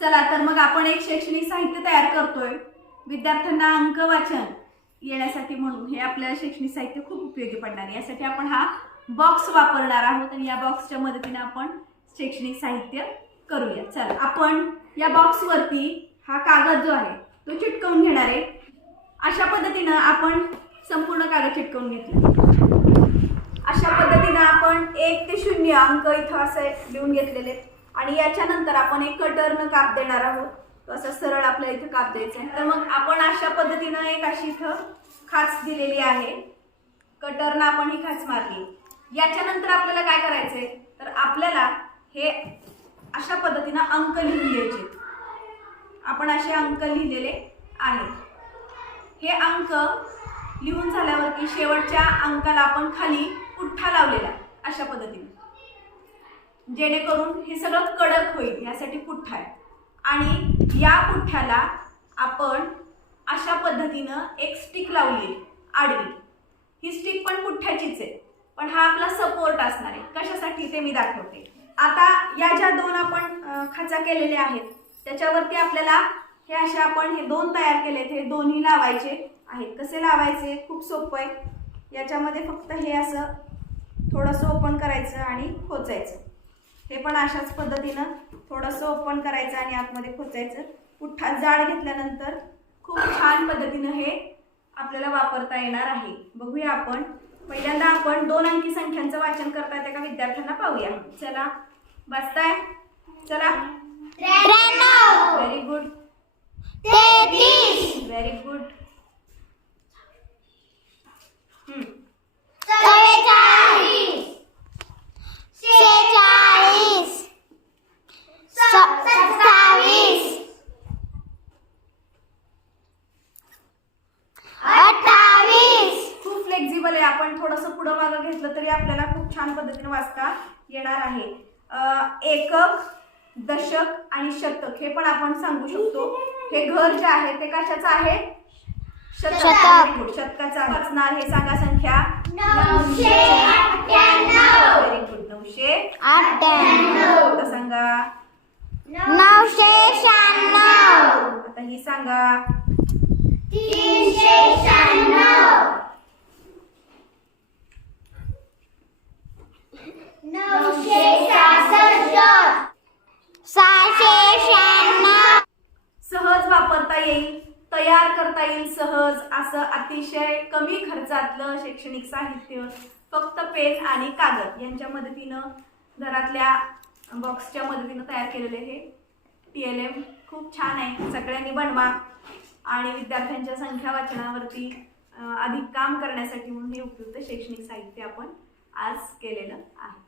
चला तर मग आपण एक शैक्षणिक साहित्य तयार करतोय. विद्यार्थ्यांना अंक वाचन येण्यासाठी म्हणून हे आपल्याला शैक्षणिक साहित्य खूप उपयोगी पडणार आहे. यासाठी आपण हा बॉक्स वापरणार आहोत आणि या बॉक्सच्या मदतीने आपण शैक्षणिक साहित्य करूया. चला आपण या बॉक्सवरती हा कागद जो आहे तो चिटकवून घेणार आहे. अशा पद्धतीनं आपण संपूर्ण कागद चिटकवून घेतला. अशा पद्धतीनं आपण एक ते शून्य अंक इथं असे लिहून घेतलेले. आहेत. आणि याच्यानंतर आपण एक कटरनं काप देणार आहोत. असं सरळ आपल्या इथं काप द्यायचं आहे. तर मग आपण अशा पद्धतीनं एक अशी इथं खाच दिलेली आहे. कटरनं आपण ही खाच मारली. याच्यानंतर आपल्याला काय करायचंय? तर आपल्याला हे अशा पद्धतीनं अंक लिहून घ्यायचे. आपण असे अंक लिहिलेले आहेत. हे अंक लिहून झाल्यावरती शेवटच्या अंकाला आपण खाली पुठ्ठा लावलेला अशा पद्धतीने. जेणेकरून हे सगळं कडक होईल यासाठी पुठ्ठा आहे. आणि या पुठ्ठ्याला आपण अशा पद्धतीनं एक स्टिक लावली आडवी. ही स्टिक पण पुठ्ठ्याचीच आहे पण हा आपला सपोर्ट असणार आहे. कशासाठी ते मी दाखवते. आता या ज्या दोन आपण खाचा केलेल्या आहेत त्याच्यावरती आपल्याला हे असे आपण हे दोन तयार केलेत हे दोन्ही लावायचे आहेत. कसे लावायचे? खूप सोपं आहे. याच्यामध्ये फक्त हे असं थोडंसं ओपन करायचं आणि खोचायचं. हे पण अशाच पद्धतीनं थोडंसं ओपन करायचं आणि आतमध्ये खोचायचं. पुठ्ठा जाड घेतल्यानंतर खूप छान पद्धतीनं हे आपल्याला वापरता येणार आहे. बघूया आपण. पहिल्यांदा आपण दोन अंकी संख्यांचं वाचन करताय त्या का विद्यार्थ्यांना पाहूया. चला बसताय चला. व्हेरी गुड व्हेरी गुड आहे आपण थोडंसं पुढं मागं घेतलं तरी आपल्याला खूप छान पद्धतीने वाचता येणार आहे. एकक दशक आणि शतक हे पण आपण सांगू शकतो. हे घर जे आहे ते कशाचं आहे? शतक. शतकाचं वाचणार हे सांगा संख्या. व्हेरी गुड नऊशे आता सांगा? नऊशे शहाण्णव. आता ही सांगा. येईल तयार करता येईल सहज असं अतिशय कमी खर्चातलं शैक्षणिक साहित्य फक्त पेन आणि कागद यांच्या मदतीनं घरातल्या बॉक्सच्या मदतीनं तयार केलेले हे टी एल एम खूप छान आहे. सगळ्यांनी बनवा आणि विद्यार्थ्यांच्या संख्या वाचनावरती अधिक काम करण्यासाठी म्हणून हे उपयुक्त शैक्षणिक साहित्य आपण आज केलेलं आहे.